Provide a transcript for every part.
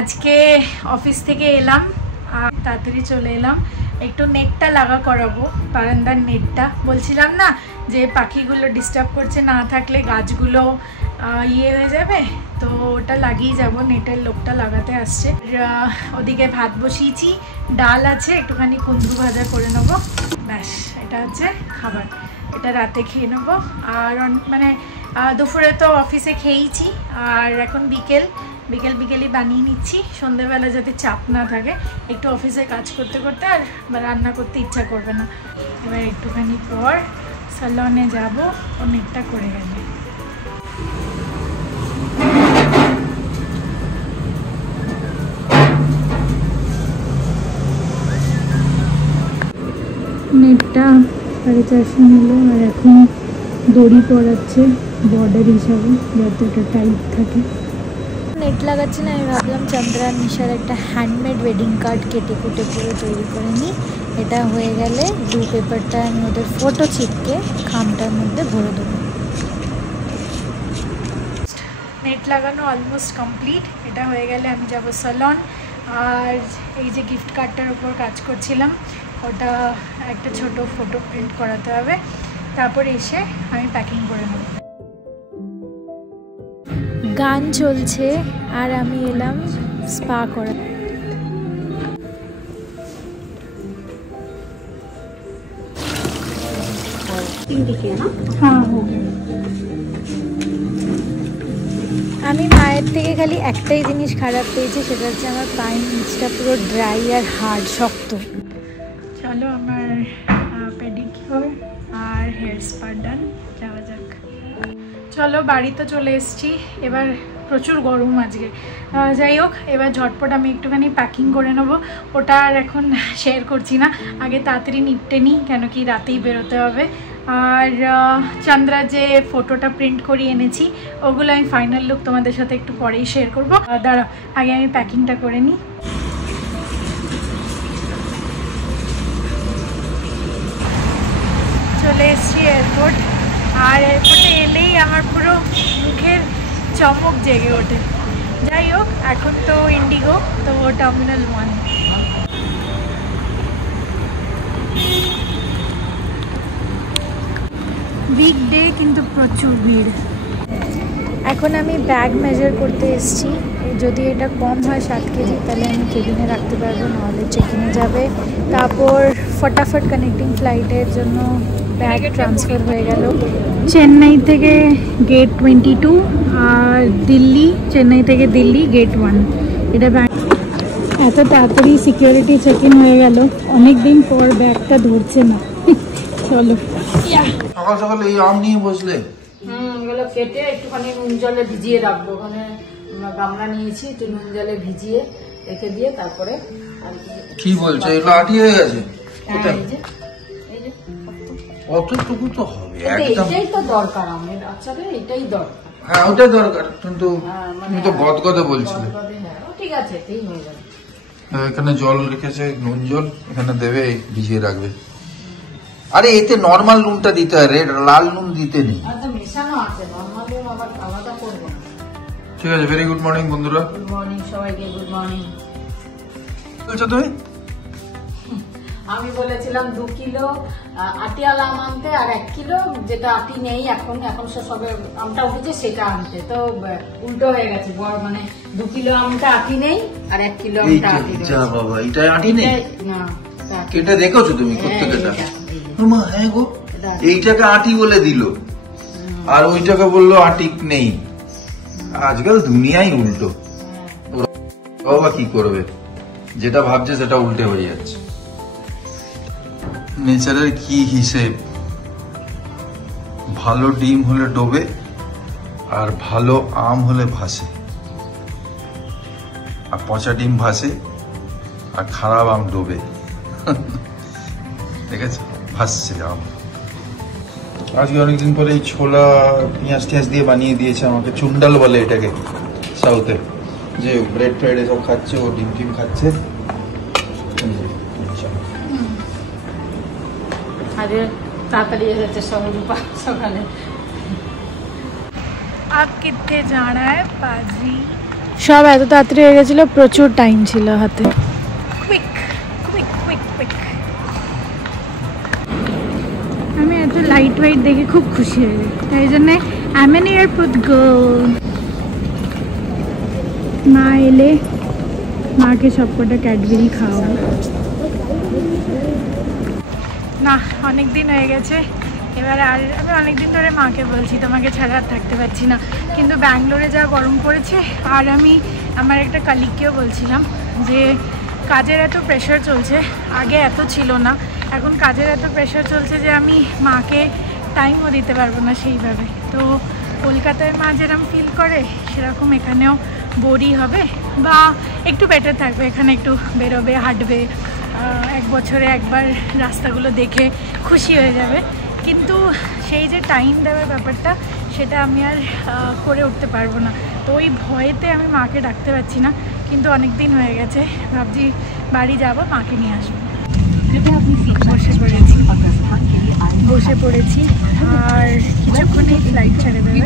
আজকে অফিস থেকে এলাম আর তাড়াতাড়ি চলে এলাম। একটু নেটটা লাগা করাবো, বারান্দার নেটটা। বলছিলাম না যে পাখিগুলো ডিস্টার্ব করছে, না থাকলে গাছগুলো ইয়ে হয়ে যাবে, তো ওটা লাগিয়ে যাব। নেটের লোকটা লাগাতে আসছে। ওদিকে ভাত বসিয়েছি, ডাল আছে, একটুখানি কুঁদরু ভাজা করে নেবো, ব্যাস এটা হচ্ছে খাবার। এটা রাতে খেয়ে নেবো। আর মানে দুপুরে তো অফিসে খেয়েইছি, আর এখন বিকেলই বানিয়ে নিচ্ছি, সন্ধ্যেবেলা যাতে চাপ না থাকে। একটু অফিসে কাজ করতে করতে আর রান্না করতে ইচ্ছা করবে না। এবার একটুখানি পর স্যালনে যাব, ও নেটটা করে গেলে। নেটটা 450 নিল, আর এখন দড়ি পড়াচ্ছে বর্ডার হিসাবে যাতে এটা টাইট থাকে। নেট লাগাচ্ছি না, আমি ভাবলাম চন্দ্রা আর নিশার একটা হ্যান্ডমেড ওয়েডিং কার্ড কেটে কুটে পুরো তৈরি করে নিই। এটা হয়ে গেলে ব্লু পেপারটা আমি ওদের ফটো চিপকে খামটার মধ্যে ভরে দেবো। নেট লাগানো অলমোস্ট কমপ্লিট। এটা হয়ে গেলে আমি যাব স্যালন। আর এই যে গিফট কার্ডটার উপর কাজ করছিলাম, ওটা একটা ছোট ফটো প্রিন্ট করাতে হবে, তারপর এসে আমি প্যাকিং করে নেব। গান চলছে আর আমি এলাম স্পা করে। আমি মায়ের থেকে খালি একটাই জিনিস খারাপ পেয়েছি, সেটা হচ্ছে আমার পায়ের নিচটা পুরো ড্রাই আর হার্ড, শক্ত। চলো আমার পেডিকিউর আর হেয়ার স্পা ডান, যাওয়া যাক। চলো বাড়ি তো চলে এসেছি। এবার প্রচুর গরম আজকে, যাই হোক এবার ঝটপট আমি একটুখানি প্যাকিং করে নেবো। ওটা আর এখন শেয়ার করছি না, আগে তাড়াতাড়ি নিপটে নিই, কেন কি রাতেই বেরোতে হবে। আর চন্দ্রা যে ফটোটা প্রিন্ট করিয়ে এনেছি, ওগুলো আমি ফাইনাল লুক তোমাদের সাথে একটু পরেই শেয়ার করবো। দাঁড়াও আগে আমি প্যাকিংটা করে নিই। চলে এসেছি এয়ারপোর্ট, আর এয়ারপোর্টে এলেই আমার পুরো মুখের চমক জেগে ওঠে। যাই হোক এখন তো ইন্ডিগো, তো টার্মিনাল 1। উইকডে কিন্তু প্রচুর ভিড়। এখন আমি ব্যাগ মেজার করতে এসেছি, যদি এটা কম হয় 7 কেজি তাহলে আমি কেবিনে রাখতে পারবো, নাহলে চেকিংয়ে যাবে। তারপর ফটাফট কানেক্টিং ফ্লাইটের জন্য ব্যাগ ট্রান্সফার হয়ে গেল। চেন্নাই থেকে গেট 22 আর চেন্নাই থেকে দিল্লি গেট 1। এটা ব্যাগ এত তাড়াতাড়ি সিকিউরিটি চেকিং হয়ে গেল, অনেক দিন পর ব্যাগটা ধরছে না। চলো সকাল সকাল এই আম নিয়ে বসলে। এগুলো কেটে একটুখানি নুন জলে ভিজিয়ে রাখবো, ওখানে গামলা নিয়েছি, একটু নুন জলে ভিজিয়ে রেখে দিয়ে তারপরে। কি বলছো, এগুলো আটি হয়ে গেছে? অতটুকু তো হবে, এটাই তো দরকার আমাদের বাচ্চাদের, এটাই দরকার। হ্যাঁ ওটাই দরকার, কিন্তু তুমি তো গদগদে বলছিলে। ঠিক আছে, এটাই হয়ে যাবে। এখানে জল রেখেছে, নুন জল এখানে দেবে, ভিজিয়ে রাখবে। আরে এতে নর্মাল নুনটা দিতে হয়, রেড লাল নুন দিতে নেই। মেশানো আছে, নর্মাল নুন আবার আলাদা করবো। ঠিক আছে, ভেরি গুড মর্নিং বন্ধুরা। গুড মর্নিং সবাইকে, গুড মর্নিং। বলছো তুমি? আমি বলেছিলাম 2 কিলো আটিয়ালা আম আনতে, আর 1 কিলো যেটা আটি নেই এখন সবে আমটা উঠেছে সেটা আনতে, তো উল্টো হয়ে গেছে। মানে 2 কিলো আমটা আটি নেই আর 1 কিলো আমটা আটি নেই। বাবা এটা আটি নেই? না, কেটে দেখেছো তুমি প্রত্যেকটা? হ্যাঁ গো, এইটাকে আটি বলে দিল আর ওইটাকে বললো আটিক নেই। আজকাল দুনিয়াই উল্টো, বাবা কি করবে, যেটা ভাবছে সেটা উল্টে হয়ে যাচ্ছে। নেচারের কি হিসেব, ভালো ডিম হলে ডোবে আর ভালো আম হলে ভাসে, আর পচা ডিম ভাসে আর খারাপ আম ডোবে। দেখেছো, ভাসছে আম। আজকে অনেকদিন পরে এই ছোলা পেঁয়াজ টিয়াজ দিয়ে বানিয়ে দিয়েছে আমাকে, চুন্ডাল বলে এটাকে সাউথে, যে ব্রেড ফ্রেড এসব খাচ্ছে, ও ডিম টিম খাচ্ছে। আরে তাড়াতাড়ি এসেছে সকালে। अब कितने जाना है पाजी? সব এত তাড়াতাড়ি হয়ে গেছিলো, প্রচুর টাইম ছিল হাতে। আমি এত লাইট ওয়েট দেখে খুব খুশি হয়ে যাই, তাই জন্যে I'm an airport girl। মা এলে মাকে সবকটা ক্যাডবেরি খাওয়াবো। না, অনেক দিন হয়ে গেছে এবারে। আর আমি অনেকদিন ধরে মাকে বলছি তোমাকে ছাড়া আর থাকতে পারছি না, কিন্তু ব্যাঙ্গালোরে যা গরম পড়েছে। আর আমি আমার একটা কালিগকেও বলছিলাম যে কাজের এত প্রেশার চলছে, আগে এত ছিল না, এখন কাজের এত প্রেশার চলছে যে আমি মাকে টাইমও দিতে পারবো না সেইভাবে। তো কলকাতায় মা যেরকম ফিল করে সেরকম এখানেও বোরই হবে বা একটু বেটার থাকবে। এখানে একটু বেরোবে, হাঁটবে, এক বছরে একবার রাস্তাগুলো দেখে খুশি হয়ে যাবে। কিন্তু সেই যে টাইম দেওয়ার ব্যাপারটা, সেটা আমি আর করে উঠতে পারবো না। তো ওই ভয়েতে আমি মাকে ডাকতে পারছি না, কিন্তু অনেক দিন হয়ে গেছে, ভাবছি বাড়ি যাব, মাকে নিয়ে আসবো। বসে পড়েছি আর কিছুক্ষণেই ফ্লাইট ছেড়ে দেবে,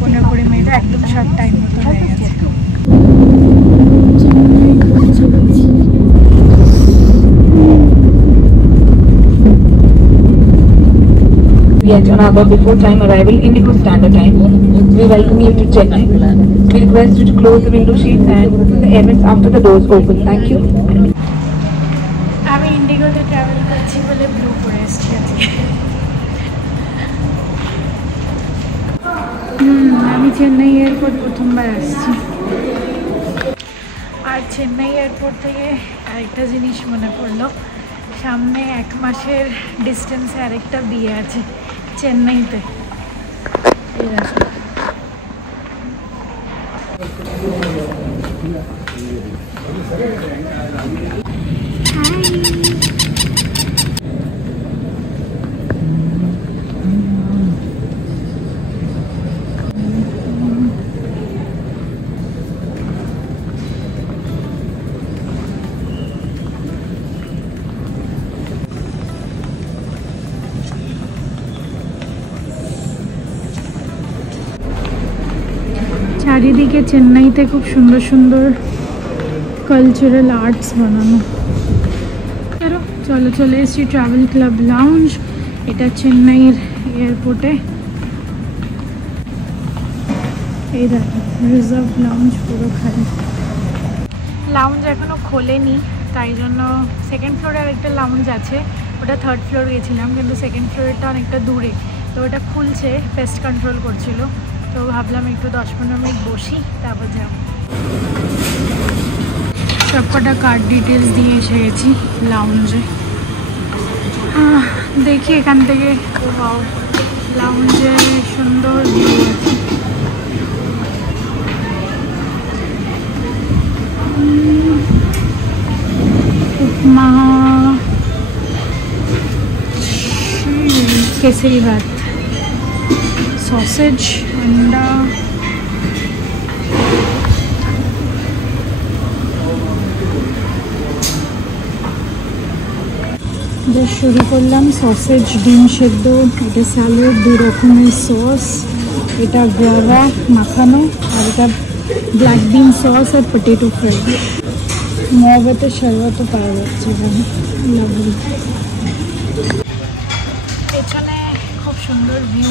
15-20 মিনিট, একদম শর্ট টাইম মতো হয়ে গেছে। Yet another before time arrival Indigo Standard Time. We welcome you to Chennai. We request you to close the window sheets and the events after the doors open. Thank you. আমি ইন্ডিগোতে travel করছি বলে blue পরে এসেছি আজকে। আমি Chennai airport প্রথমবার আসছি। আর Chennai airport থেকে আরেকটা জিনিস মনে পড়লো, সামনে 1 মাসের ডিস্টেন্সে আরেকটা বিয়ে আছে চেন্নাইতে। চারিদিকে চেন্নাইতে খুব সুন্দর সুন্দর কালচারাল আর্টস বানানো। চলো চলে এসেছি ট্রাভেল ক্লাব লাউঞ্জ, এটা চেন্নাইয়ের এয়ারপোর্টে। এই দেখো রিজার্ভ লাউঞ্জ পুরো খালি। লাউঞ্জ এখনো খোলেনি, তাই জন্য সেকেন্ড ফ্লোরে আরেকটা লাউঞ্জ আছে, ওটা 3rd ফ্লোর গেছিলাম, কিন্তু সেকেন্ড ফ্লোরটা অনেকটা দূরে, তো ওটা খুলছে, পেস্ট কন্ট্রোল করছিল। তো ভাবলাম একটু 10-15 মিনিট বসি, তারপর যাব। সবকটা কার্ড ডিটেলস দিয়ে এসে গেছি লাউঞ্জে। দেখি এখান থেকে লাউঞ্জে সুন্দর ভিউ আছে। उपमा, केसरी भात, सॉसेज, अंडा, শুরু করলাম সসেজ, ডিম সেদ্ধ, এটা স্যালাড, 2 রকমের সস, এটা গ্রাভা মাখানো, আর এটা ব্ল্যাক বিন সস আর পটেটো ফ্রাই। মহব্বতের শরবতও পাওয়া যাচ্ছে এখানে। পেছনে খুব সুন্দর ভিউ,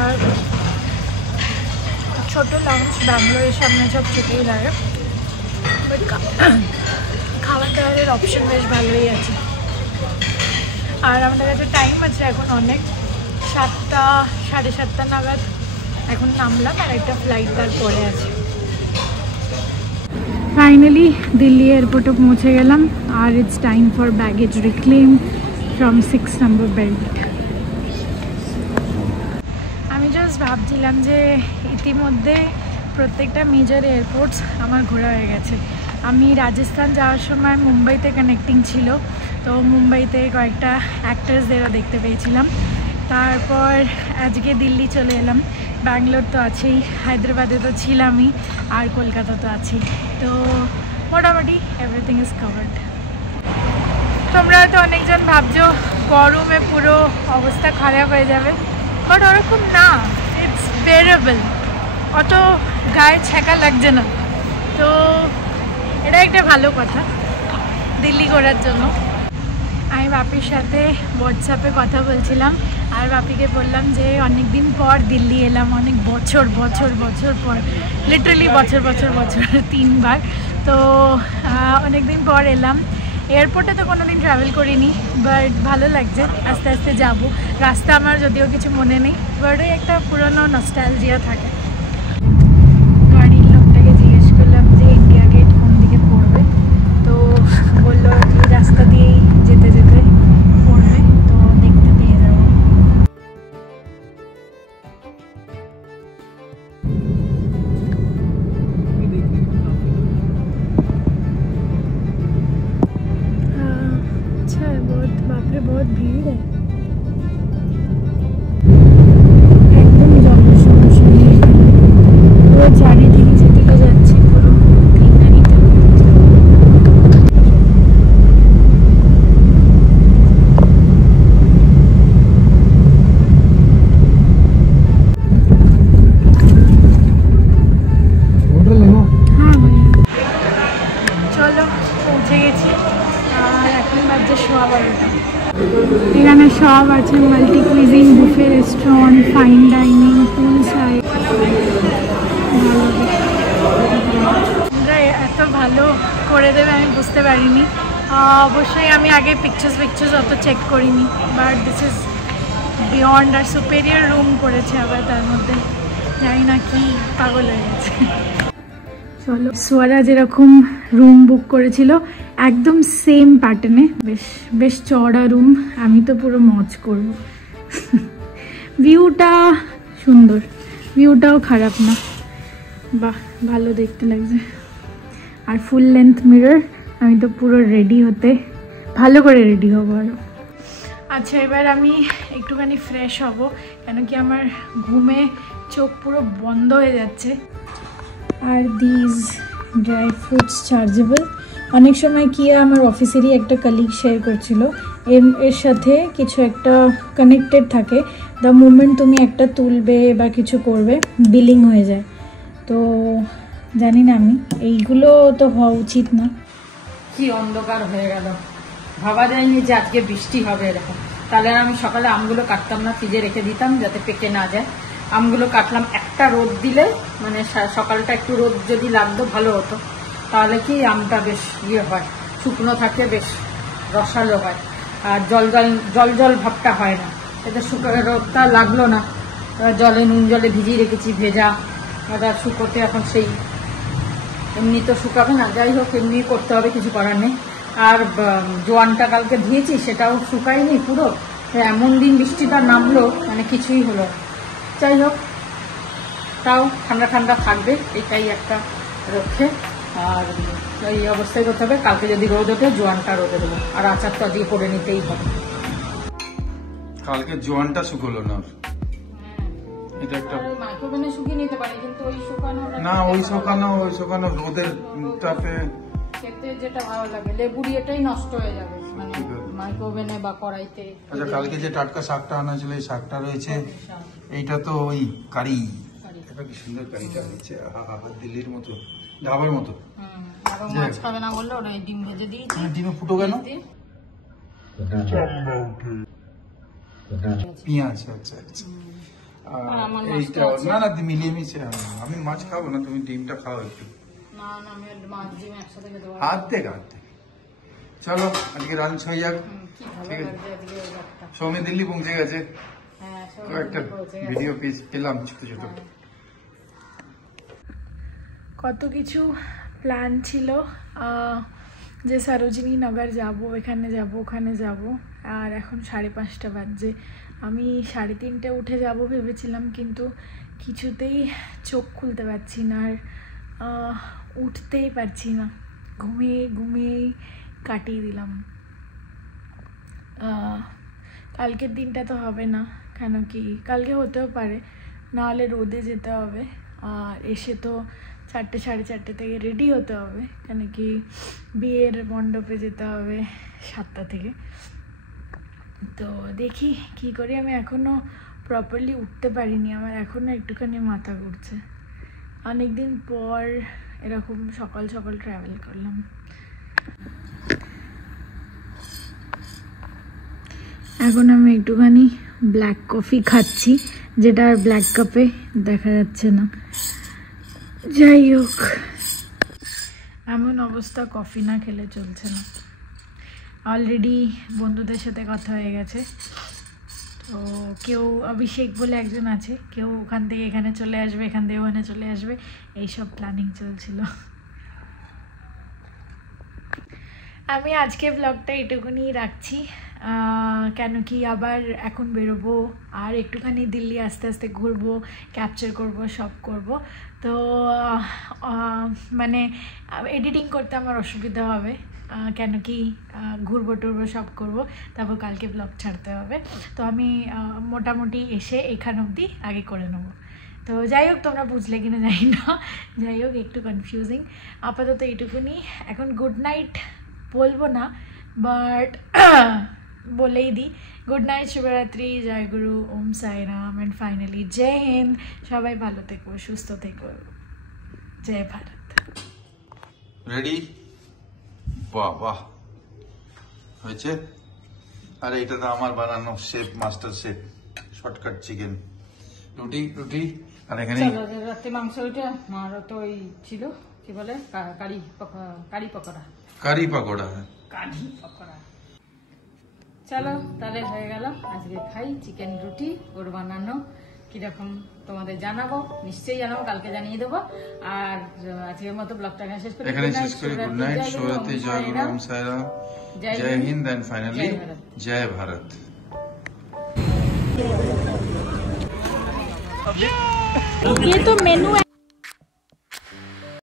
আর ছোট লাউঞ্জ, ব্যাঙ্গালোরের সামনে সব ছোটোই লাগে, বাট খাবার দাবারের অপশন বেশ ভালোই আছে। আর আমাদের কাছে টাইম আছে এখন অনেক, 7টা 7:30 নাগাদ এখন নামলাম, আর একটা ফ্লাইট তারপরে আছে। ফাইনালি দিল্লি এয়ারপোর্টে পৌঁছে গেলাম, আর it's time for baggage reclaim from 6 number belt. আমি জাস্ট ভাবছিলাম যে ইতিমধ্যে প্রত্যেকটা মেজর এয়ারপোর্টস আমার ঘোরা হয়ে গেছে। আমি রাজস্থান যাওয়ার সময় মুম্বাইতে কানেক্টিং ছিল, তো মুম্বাইতে কয়েকটা অ্যাক্টার্সদেরও দেখতে পেয়েছিলাম। তারপর আজকে দিল্লি চলে এলাম, ব্যাঙ্গালোর তো আছেই, হায়দ্রাবাদে তো ছিলামই, আর কলকাতা তো আছেই, তো মোটামুটি এভরিথিং ইজ কভার্ড। তোমরা হয়তো অনেকজন ভাবছো গরমে পুরো অবস্থা খারাপ হয়ে যাবে, বাট ওরকম না, ইটস বেয়ারেবল। অত গায়ে ছ্যাঁকা লাগছে না, তো এটা একটা ভালো কথা দিল্লি ঘোরার জন্য। আমি বাপির সাথে হোয়াটসঅ্যাপে কথা বলছিলাম, আর বাপিকে বললাম যে অনেক দিন পর দিল্লি এলাম, অনেক বছর বছর বছর পর, লিটারালি বছর বছর বছর 3 বার। তো অনেক দিন পর এলাম। এয়ারপোর্টে তো কোনো দিন ট্রাভেল করিনি, বাট ভালো লাগছে, আস্তে আস্তে যাব। রাস্তা আমার যদিও কিছু মনে নেই, বাট ওই একটা পুরোনো নস্টালজিয়া থাকে। গাড়ির লোকটাকে জিজ্ঞেস করলাম যে ইন্ডিয়া গেট কোন দিকে পড়বে, তো বললো এই রাস্তা দিয়েই যেতে যেতে পড়বে, তো দেখতে পেয়ে যাবো। अच्छा है, बहुत बाप रे बहुत भीड़ है, একদম জনসমস্যা নেই, পুরো চারিদিকে যেদিকে যাচ্ছি পুরো গ্রিনারিতে। চলো পৌঁছে গেছি, আর এখন বাজে 12:15। এখানে সব আছে, multi cuisine, buffet restaurant, fine dining, পুল সাইড। আমরা এত ভালো করে দেবে আমি বুঝতে পারিনি। অবশ্যই আমি আগে পিকচার্স অত চেক করিনি, বাট দিস ইজ বিয়ন্ড। আর সুপেরিয়র রুম করেছে আবার তার মধ্যে, জানি না কি পাগল হয়ে গেছে। চলো, সোয়ারা যেরকম রুম বুক করেছিল একদম সেম প্যাটার্নে, বেশ চড়া রুম। আমি তো পুরো মজ করব। ভিউটা সুন্দর, ভিউটাও খারাপ না, বাহ ভালো দেখতে লাগছে। আর ফুল লেন্থ মিরর, আমি তো পুরো রেডি হতে, ভালো করে রেডি হবো আরও। আচ্ছা, এবার আমি একটুখানি ফ্রেশ হব, কেন কি আমার ঘুমে চোখ পুরো বন্ধ হয়ে যাচ্ছে। আর দিস ড্রাই ফ্রুটস চার্জেবল। অনেক সময় কিয়া আমার অফিসেরই একটা কলিগ শেয়ার করছিল, এর সাথে কিছু একটা কানেক্টেড থাকে, দ্য মুমেন্ট তুমি একটা তুলবে বা কিছু করবে বিলিং হয়ে যায়। তো জানি না, আমি এইগুলো তো হওয়া উচিত না। কি অন্ধকার হয়ে গেল, ভাবা যায়নি যে আজকে বৃষ্টি হবে এরকম। তাহলে আমি সকালে আমগুলো কাটতাম না, ফ্রিজে রেখে দিতাম যাতে পেকে না যায়। আমগুলো কাটলাম, একটা রোদ দিলে মানে সকালটা একটু রোদ যদি লাগতো ভালো হতো, তাহলে কি আমটা বেশ ইয়ে হয়, শুকনো থাকে, বেশ রসালো হয়, আর জল জল ভাবটা হয় না। এতে রোদটা লাগলো না, জলে নুন জলে ভিজিয়ে রেখেছি, ভেজা ওটা শুকোতে এখন সেই এমনি তো শুকাবে না, যাই হোক এমনি করতে হবে, কিছু করার নেই। আর জোয়ানটা কালকে ধুয়েছি, সেটাও শুকায়নি পুরো, এমন দিন বৃষ্টিটা নামলো মানে কিছুই হলো। যাই হোক, তাও ঠান্ডা ঠান্ডা থাকবে, এটাই একটা রক্ষে। আর এই অবস্থায় করতে হবে, কালকে যদি রোদ ওঠে জোয়ানটা রোদে দেবো, আর আচার তো আজকে করে নিতেই হবে। কালকে জোয়ানটা শুকলো না, এটা একটা মাইক্রোওভেনে শুকিয়ে নিতে পারি, কিন্তু ওই শুকানো না, ওই শুকানো রোদের তাপে খেতে যেটা ভালো লাগে, লেবুরি এটাই নষ্ট হয়ে যাবে মানে মাইক্রোওভেনে বা কড়াইতে। আচ্ছা, কালকে যে টাটকা শাকটা আনা ছিল, এই শাকটা রয়েছে, এইটা তো ওই কারি, এটা কি সুন্দর কারিটা হয়েছে, দিল্লির মতো, ধাবার মতো। মাছ খাবে না বললে ওটা ডিম ভেজে দিয়েছি। ডিমে ফুটো কেন? পেঁয়াজ, আচ্ছা আচ্ছা। এইটা না না মিলিয়ে মিশে, আমি মাছ খাবো না, তুমি ডিমটা খাও একটু। না না, আমি মাছ ডিম একসাথে খেতে পারবো। হাত থেকে চলো, আজকে লাঞ্চ হয়ে যাক। ঠিক আছে, সৌমি দিল্লি পৌঁছে গেছে, একটা ভিডিও পিস পেলাম ছোট ছোট। কত কিছু প্ল্যান ছিল, যে সরোজিনী নগর যাব, এখানে যাব, ওখানে যাব, আর এখন 5:30 বাজে। আমি 3:30 উঠে যাব ভেবেছিলাম, কিন্তু কিছুতেই চোখ খুলতে পারছি না, আর উঠতেই পারছি না, ঘুমিয়েই কাটিয়ে দিলাম। কালকের দিনটা তো হবে না, কেন কি কালকে হতেও পারে, নাহলে রোদে যেতে হবে, আর এসে তো 4টে 4:30 থেকে রেডি হতে হবে, কেন কি বিয়ের মণ্ডপে যেতে হবে 7টা থেকে। তো দেখি কি করি, আমি এখনও প্রপারলি উঠতে পারিনি, আমার এখনও একটুখানি মাথা ঘুরছে। অনেকদিন পর এরকম সকাল সকাল ট্রাভেল করলাম। এখন আমি একটুখানি ব্ল্যাক কফি খাচ্ছি, যেটা আর ব্ল্যাক কাপে দেখা যাচ্ছে না। যাই হোক, এমন অবস্থা, কফি না খেলে চলছে না। অলরেডি বন্ধুদের সাথে কথা হয়ে গেছে, তো কেউ অভিষেক বলে একজন আছে, কেউ ওখান থেকে এখানে চলে আসবে, এখান থেকে ওখানে চলে আসবে, এইসব প্ল্যানিং চলছিল। আমি আজকে ব্লগটা এটুকুনি রাখছি, কেন কি আবার এখন বেরোবো, আর একটুখানি দিল্লি আস্তে আস্তে ঘুরবো, ক্যাপচার করব, সব করব। তো মানে এডিটিং করতে আমার অসুবিধা হবে, কেন কি ঘুরবো টুরবো সব করব, তারপর কালকে ব্লগ ছাড়তে হবে। তো আমি মোটামুটি এসে এখান অবধি আগে করে নেবো। তো যাই হোক, তোমরা বুঝলে কিনা জানি না, যাই হোক একটু কনফিউজিং। আপাতত এইটুকুনি, এখন গুড নাইট বলবো না, বাট বলেই দিই, গুড নাইট, শুভরাত্রি, জয় গুরু, ওম সাই রাম, অ্যান্ড ফাইনালি জয় হিন্দ। সবাই ভালো থেকো, সুস্থ থেকো, জয় ভারত। রেডি? বাহ বাহ, হয়েছে। আর এটা তো আমার বানানো chef, master chef, shortcut chicken রুটি রুটি। আর এখানে রাতে মাংস, ওইটা আর তো ওই ছিল কি বলে কারি পকোড়া, কারি পকোড়া। চলো তাহলে হয়ে গেল, আজকে খাই চিকেন রুটি, ওর বানানো। কিরকম তোমাদের জানাবো, নিশ্চয়ই জানাবো, কালকে জানিয়ে দেবো। আর আজকের মতো ব্লগটা শেষ করি। এখানে শেষ করি। গুড নাইট, শুভরাত্রি, জয় গুরু, ওম সাই রাম, জয় হিন্দ, এন্ড ফাইনালি জয় ভারত। ये तो मेनू है।